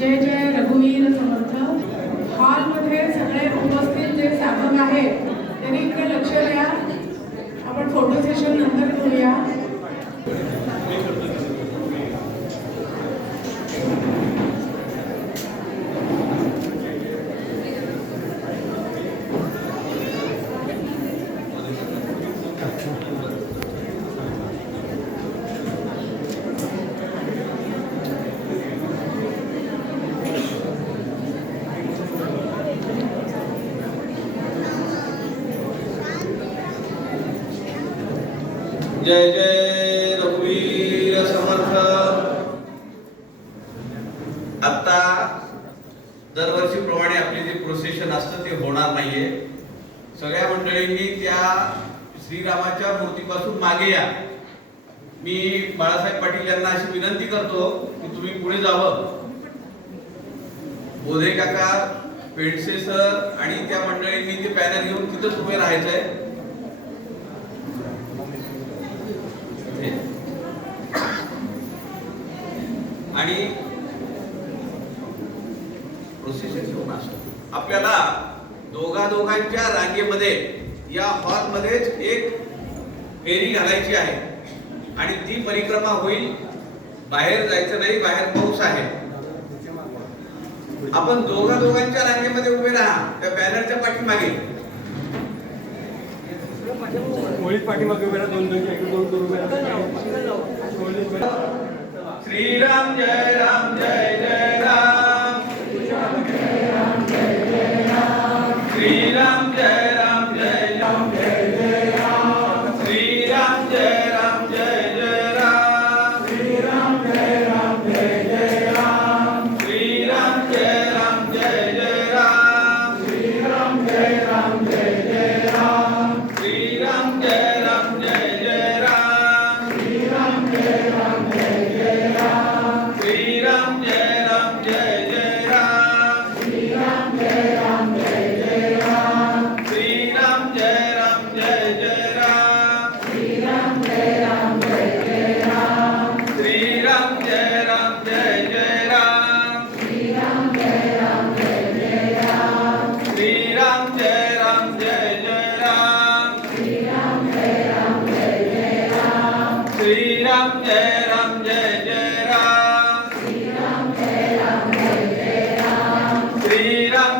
जय जय रघुवीर समर्थ. हॉलमध्ये सगळे उपस्थित जे साधक आहेत त्यांनी इकडे लक्ष द्या. आपण फोटो सेशन नंतर करूया. जय जय रघुवीर समर्थ. आता दरवर्षीप्रमाणे आपले जे प्रोसेशन असतं ते होणार नाहीये. सगळ्या मंडळींनी त्या श्रीरामाच्या मूर्तीपासून मागे या. मी बाळासाहेब पाटील यांना अशी विनंती करतो की तुम्ही पुढे जावं. बोधे काका पेडसे सर आणि त्या मंडळींनी ते पॅनल घेऊन तिथंच उभे राहायचंय इथे. आणि प्रोसेशन घेऊन असतो आपल्याला दोघांच्या रांगेमध्ये या हॉल मध्येच एक फेरी घालायची आहे. आणि ती परिक्रमा होईल. बाहेर जायचं नाही बाहेर पाऊस आहे. आपण दोघा दोघांच्या रांगेमध्ये उभे राहा. त्या बॅनरच्या पाठीमागे. श्रीराम जय राम जय जय राम. Mira.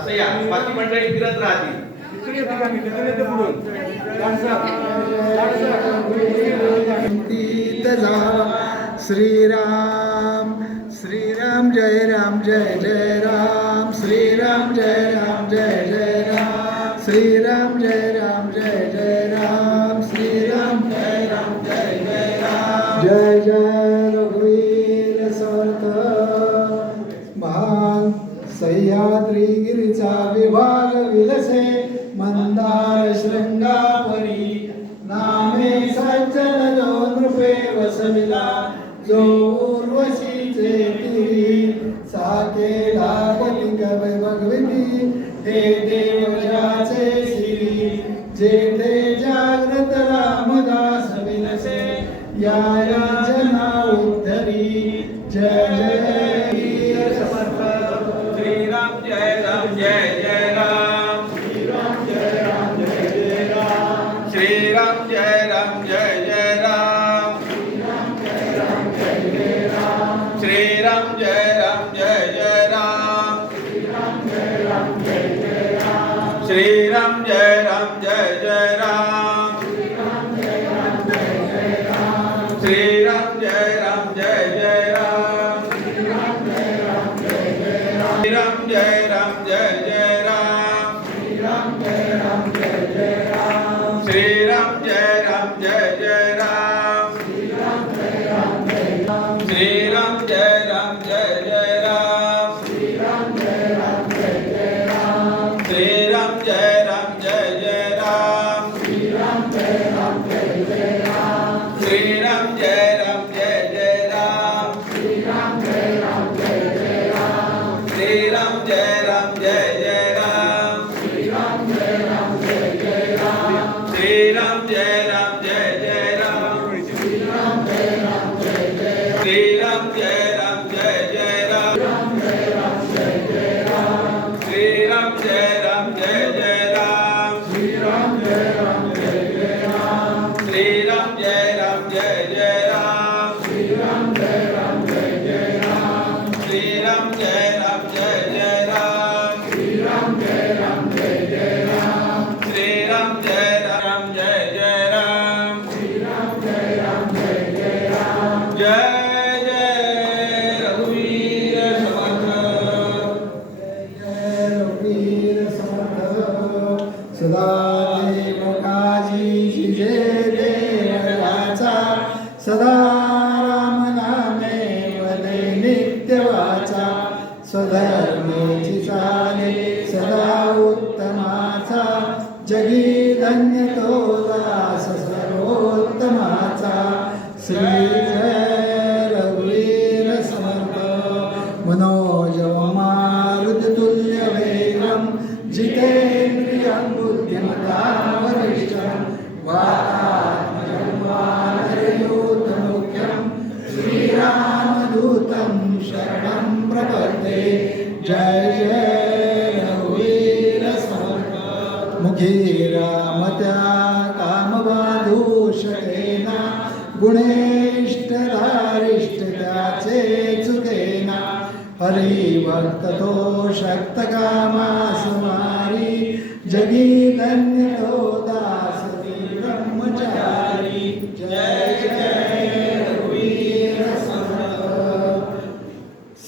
असं या. बाकी मंडळी फिरत राहतील. श्रीराम श्रीराम जय राम जय जय राम. श्रीराम जय राम जय जय राम. श्रीराम जय राम जय जय राम. श्रीराम जय राम जय जय राम. जय जय रघुवीर समर्थ. महा चा विभाग विलसे मंदार शृंगापरी नामे सज्जन जो नृपे वसविला जो उर्वशीचे तिरी. साके लागली भगवती हे कामत्या कामवाधूषेना गुणेष्टधारिष्ट त्याचे चुकेना हरी भक्त शक्त कामा समारी जगी धन्य तो दास ब्रह्मचारी। जय जय रघुवीर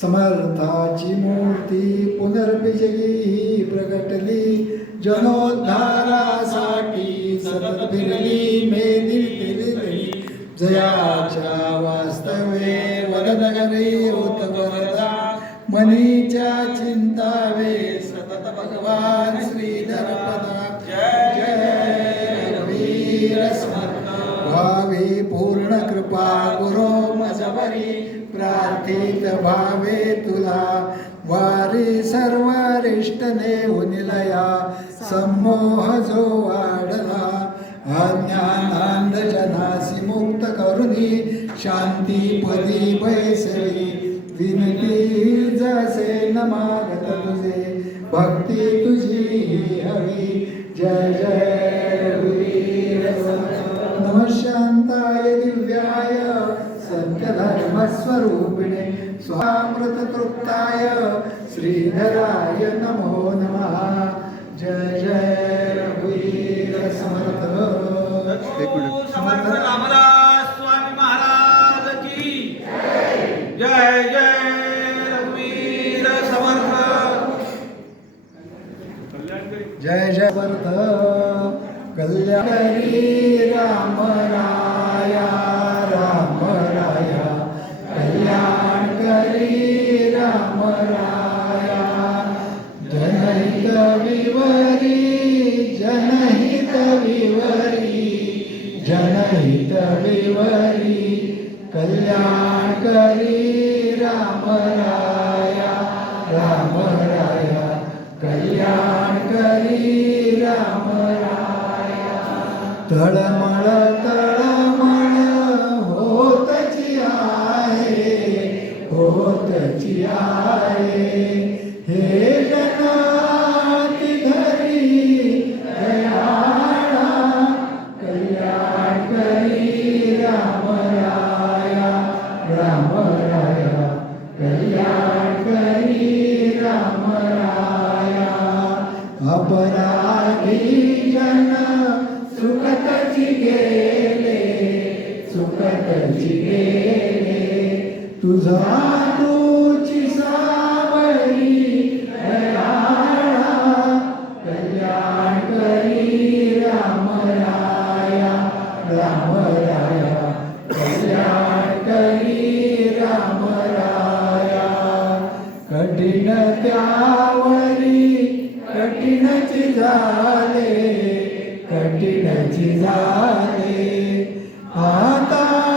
समर्थाची मूर्ती पुनर्विजयी प्रकटली जनोद्धार फिरली मेदी फिरली जयाच्या वास्तवे वरदगरी होत वरदा मनीच्या चिंतावे सतत भगवान श्रीधर पदा. जय रवीर पूर्ण कृपा गुरु मजवरी प्रार्थित भावे तुला. वारी सर्व निलया सम्मोह जो अज्ञानांद जनासी मुक्त करुणी शांती पदी पैसरी विनती जसे नमागत तुझे भक्ती तुझी हवी. जय जय भरत कल्याणी राम राया राम राया कल्याणकरी राम राया। जनहित विवरी जनहित विवरी जनहित विवरी कल्याण करी राम राया राम राया। કલ્યાણ કરી રામ રાયા તળમળ તળ तुझा तुझी सावळी कल्याण करी राम राया राम राया कल्याण राम राया कठीण त्यावरी कठीणची झाले कठीणची झाले आता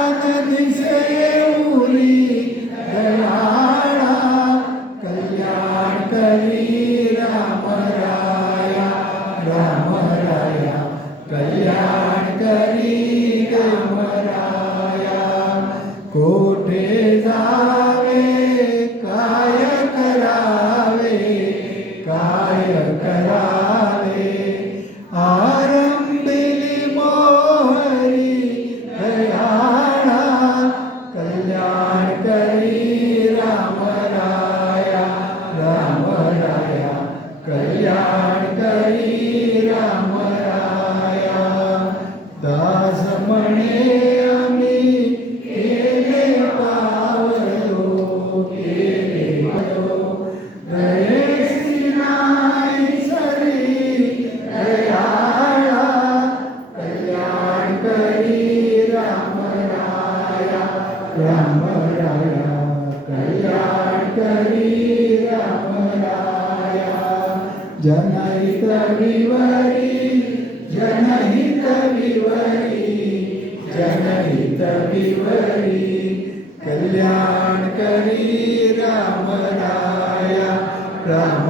Brahma.